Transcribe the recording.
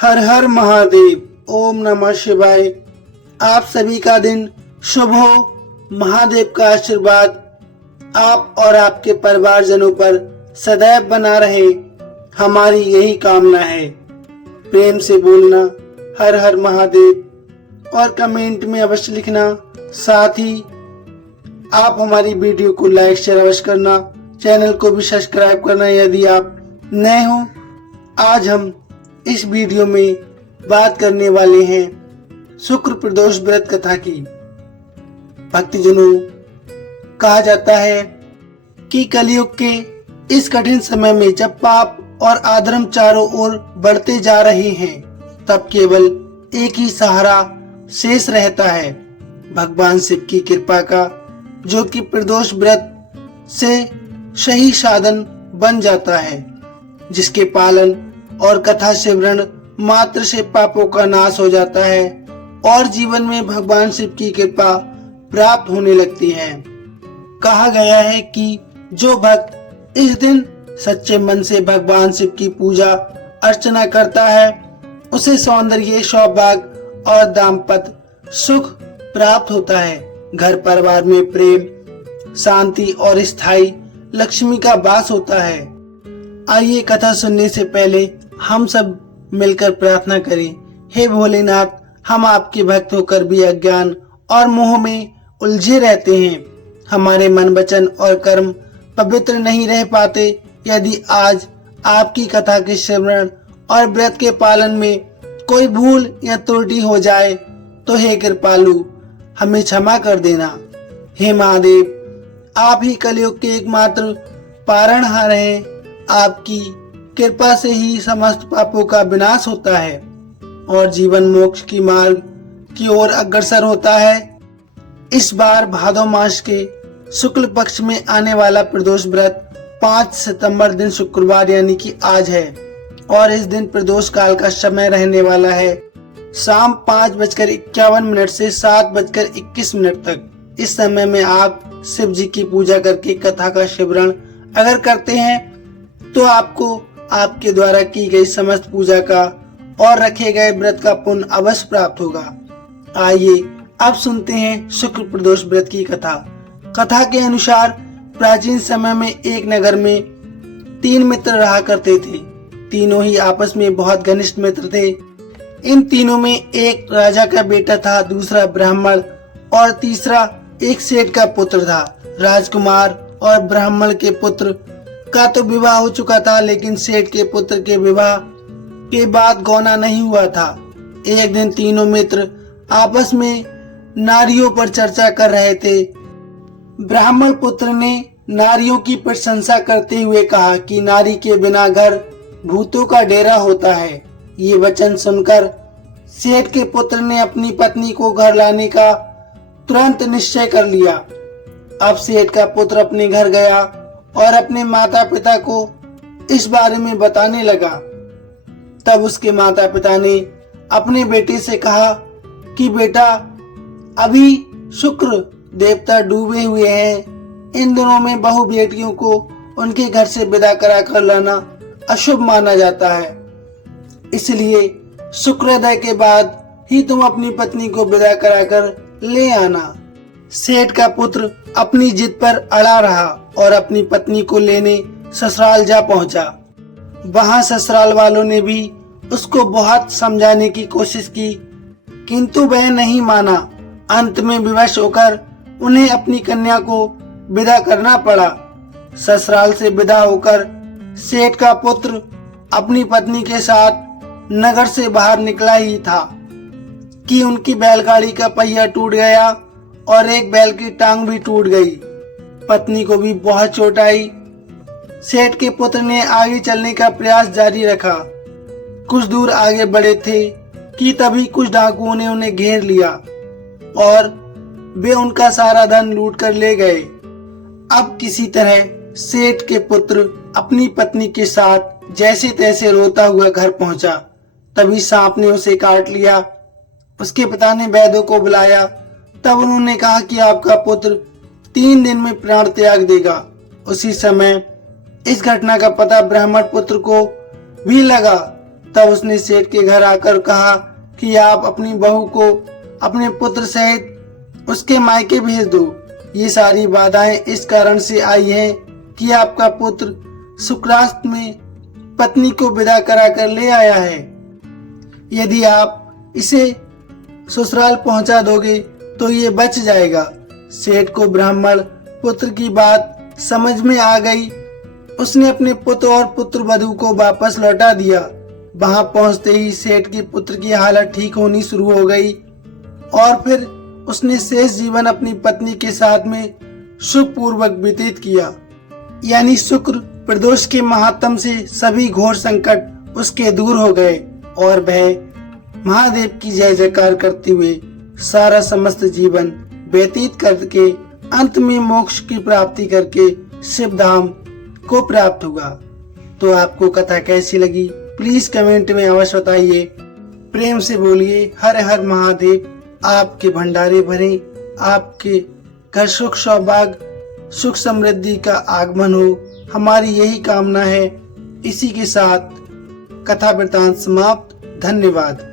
हर हर महादेव। ओम नमः शिवाय। आप सभी का दिन शुभ हो। महादेव का आशीर्वाद आप और आपके परिवारजनों पर सदैव बना रहे, हमारी यही कामना है। प्रेम से बोलना हर हर महादेव और कमेंट में अवश्य लिखना। साथ ही आप हमारी वीडियो को लाइक शेयर अवश्य करना, चैनल को भी सब्सक्राइब करना यदि आप नए हो। आज हम इस वीडियो में बात करने वाले हैं शुक्र प्रदोष व्रत कथा की। भक्तजनों, कहा जाता है कि कलयुग के इस कठिन समय में जब पाप और अधर्म चारों ओर बढ़ते जा रहे हैं, तब केवल एक ही सहारा शेष रहता है, भगवान शिव की कृपा का, जो कि प्रदोष व्रत से सही साधन बन जाता है, जिसके पालन और कथा सिमरन मात्र से पापों का नाश हो जाता है और जीवन में भगवान शिव की कृपा प्राप्त होने लगती है। कहा गया है कि जो भक्त इस दिन सच्चे मन से भगवान शिव की पूजा अर्चना करता है, उसे सौंदर्य, सौभाग्य और दाम्पत्य सुख प्राप्त होता है। घर परिवार में प्रेम, शांति और स्थायी लक्ष्मी का वास होता है। आइए कथा सुनने से पहले हम सब मिलकर प्रार्थना करें। हे भोलेनाथ, हम आपके भक्त होकर भी अज्ञान और मोह में उलझे रहते हैं। हमारे मन, वचन और कर्म पवित्र नहीं रह पाते। यदि आज आपकी कथा के स्मरण और व्रत के पालन में कोई भूल या त्रुटि हो जाए तो हे कृपालु, हमें क्षमा कर देना। हे महादेव, आप ही कलयुग के एकमात्र पालनहार हैं। आपकी कृपा से ही समस्त पापों का विनाश होता है और जीवन मोक्ष की मार्ग की ओर अग्रसर होता है। इस बार भादो मास के शुक्ल पक्ष में आने वाला प्रदोष व्रत 5 सितंबर दिन शुक्रवार यानी कि आज है और इस दिन प्रदोष काल का समय रहने वाला है शाम 5:51 से 7:21 तक। इस समय में आप शिव जी की पूजा करके कथा का स्मरण अगर करते हैं तो आपको आपके द्वारा की गई समस्त पूजा का और रखे गए व्रत का पुण्य अवश्य प्राप्त होगा। आइए अब सुनते हैं शुक्र प्रदोष व्रत की कथा। कथा के अनुसार प्राचीन समय में एक नगर में 3 मित्र रहा करते थे। तीनों ही आपस में बहुत घनिष्ठ मित्र थे। इन तीनों में एक राजा का बेटा था, दूसरा ब्राह्मण और तीसरा एक सेठ का पुत्र था। राजकुमार और ब्राह्मण के पुत्र का तो विवाह हो चुका था, लेकिन सेठ के पुत्र के विवाह के बाद गौना नहीं हुआ था। एक दिन तीनों मित्र आपस में नारियों पर चर्चा कर रहे थे। ब्राह्मण पुत्र ने नारियों की प्रशंसा करते हुए कहा कि नारी के बिना घर भूतों का डेरा होता है। ये वचन सुनकर सेठ के पुत्र ने अपनी पत्नी को घर लाने का तुरंत निश्चय कर लिया। अब सेठ का पुत्र अपने घर गया और अपने माता पिता को इस बारे में बताने लगा। तब उसके माता पिता ने अपने बेटे से कहा कि बेटा, अभी शुक्र देवता डूबे हुए हैं। इन दिनों में बहू बेटियों को उनके घर से विदा करा कर लाना अशुभ माना जाता है, इसलिए शुक्रोदय के बाद ही तुम अपनी पत्नी को विदा कराकर ले आना। सेठ का पुत्र अपनी जिद पर अड़ा रहा और अपनी पत्नी को लेने ससुराल जा पहुंचा। वहां ससुराल वालों ने भी उसको बहुत समझाने की कोशिश की, किंतु वह नहीं माना। अंत में विवश होकर उन्हें अपनी कन्या को विदा करना पड़ा। ससुराल से विदा होकर सेठ का पुत्र अपनी पत्नी के साथ नगर से बाहर निकला ही था कि उनकी बैलगाड़ी का पहिया टूट गया और एक बैल की टांग भी टूट गई। पत्नी को भी बहुत चोट आई। सेठ के पुत्र ने आगे चलने का प्रयास जारी रखा। कुछ दूर आगे बढ़े थे कि तभी कुछ डाकुओं ने उन्हें घेर लिया और वे उनका सारा धन लूट कर ले गए। अब किसी तरह सेठ के पुत्र अपनी पत्नी के साथ जैसे तैसे रोता हुआ घर पहुंचा। तभी सांप ने उसे काट लिया। उसके पिता ने वैद्यों को बुलाया। तब उन्होंने कहा कि आपका पुत्र 3 दिन में प्राण त्याग देगा। उसी समय इस घटना का पता ब्राह्मण पुत्र को भी लगा तब उसने सेठ के घर आकर कहा कि आप अपनी बहू को अपने पुत्र सहित उसके मायके भेज दो। ये सारी बाधाएं इस कारण से आई हैं कि आपका पुत्र शुक्रास्त में पत्नी को विदा करा कर ले आया है। यदि आप इसे ससुराल पहुंचा दोगे तो ये बच जाएगा। सेठ को ब्राह्मण पुत्र की बात समझ में आ गई। उसने अपने पुत्र और पुत्र वधू को वापस लौटा दिया। वहां पहुंचते ही सेठ के पुत्र की हालत ठीक होनी शुरू हो गई और फिर उसने शेष जीवन अपनी पत्नी के साथ में सुखपूर्वक व्यतीत किया। यानी शुक्र प्रदोष के महात्म से सभी घोर संकट उसके दूर हो गए और वह महादेव की जय जयकार करते हुए सारा समस्त जीवन व्यतीत करके अंत में मोक्ष की प्राप्ति करके शिव धाम को प्राप्त हुआ। तो आपको कथा कैसी लगी प्लीज कमेंट में अवश्य बताइए। प्रेम से बोलिए हर हर महादेव। आपके भंडारे भरे, आपके घर सुख सौभाग्य सुख समृद्धि का आगमन हो, हमारी यही कामना है। इसी के साथ कथा वृतांत समाप्त। धन्यवाद।